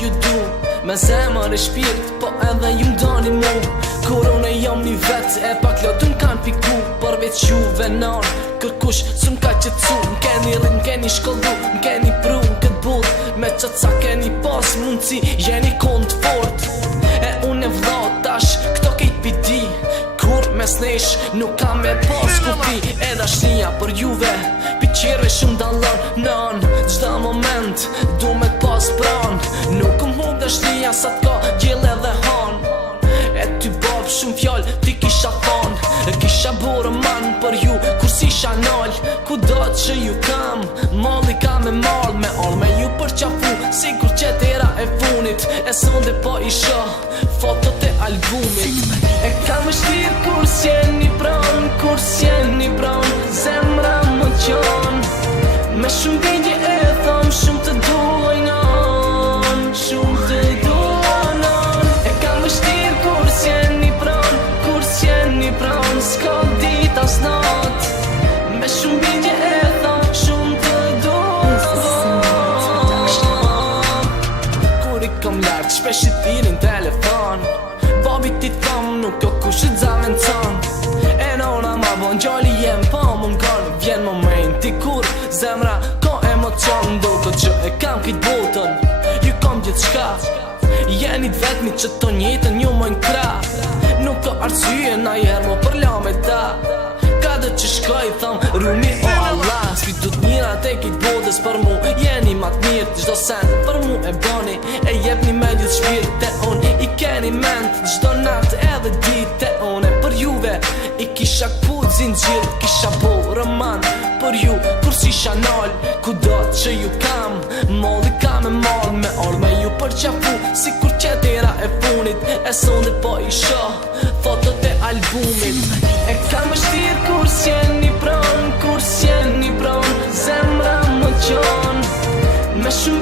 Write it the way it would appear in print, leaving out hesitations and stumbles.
ju du me zemër e shpirt, po edhe ju mdoni mu. Kur unë jam një vet e pak lotu m'kan piku, përveç juve nan kërkush s'm ka qetsu. M'keni rrit, m'keni shkollu, m'keni pru këtë but, me qatë sa keni pas mundësi, jeni kont fort. E unë e vlla tash, këto kejt piti, kur mes nesh nuk ka me pas kufi. E dashnia për juve, piqire shumë dallon nan çdo moment, du me t'pas pran. Nuk hub dashnia sa t'ka gjell edhe han. E ty bab shumë fjall, ti kisha than, kisha burë man për ju, kur si shanal. Ku do që ju kam, malli ka me mall, me all me ju për qafu, sigur që tera e funit. E sonde po isha fotot e albumit. E kam vështirë kur s'jeni pran, kur s'jeni pran, zemra më qan. Me shumë bindje e tham, shumë të duajnan, shumë të duajnan. E kam vështirë kur s'jeni pran, kur s'jeni pran, s'ka dit as nat. Me shumë bindje e tham, shumë të duajnan. Kur I kom lartë, shpesh I thirin telefon, babi ti tham nuk o kush të zaven can. E nona ma bon gjalli jem, po më ngon vjen momenti kur zemra ka emocion. Duke që e kam kejt botën, ju kom gjithë shka, jeni t'vetmi që të njëtën ju mojnë kra. Nuk ka arsye na jer mo përla me ta, ka dhe që shkoj tham rumi o Allah. S'pi du t'mirat e kejt botës për mu, jeni ma t'mirë t'gjdo sen për mu e bani. E jepni me gjithë shpirt e unë I keni ment gjdo natë edhe dit e unë. Për juve I kisha kput zinxhir, kisha bo roman për ju kur si shanal. Ku do që ju kam, molli ka me mall, me all me ju për qafu, si kur qetera e funit. E sonde po I shoh fotot e albumit. E kam vështirë kur s'jeni pran, kur s'jeni pran, zemra më qan. Me shumë